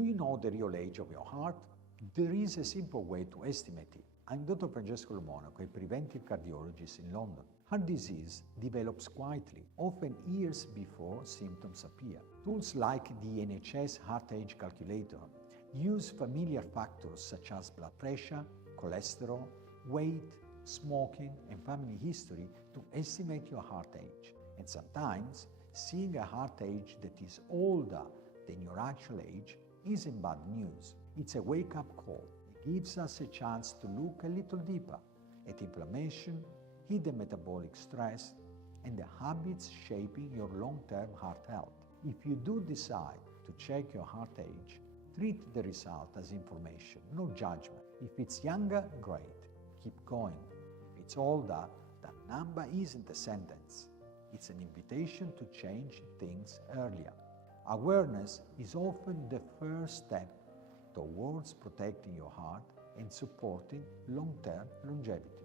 Do you know the real age of your heart? There is a simple way to estimate it. I'm Dr. Francesco Lo Monaco, a preventive cardiologist in London. Heart disease develops quietly, often years before symptoms appear. Tools like the NHS Heart Age Calculator use familiar factors such as blood pressure, cholesterol, weight, smoking, and family history to estimate your heart age. And sometimes, seeing a heart age that is older than your actual age isn't bad news. It's a wake-up call. It gives us a chance to look a little deeper at inflammation, hidden metabolic stress, and the habits shaping your long-term heart health. If you do decide to check your heart age, treat the result as information, no judgment. If it's younger, great, keep going. If it's older, that number isn't a sentence. It's an invitation to change things earlier. Awareness is often the first step towards protecting your heart and supporting long-term longevity.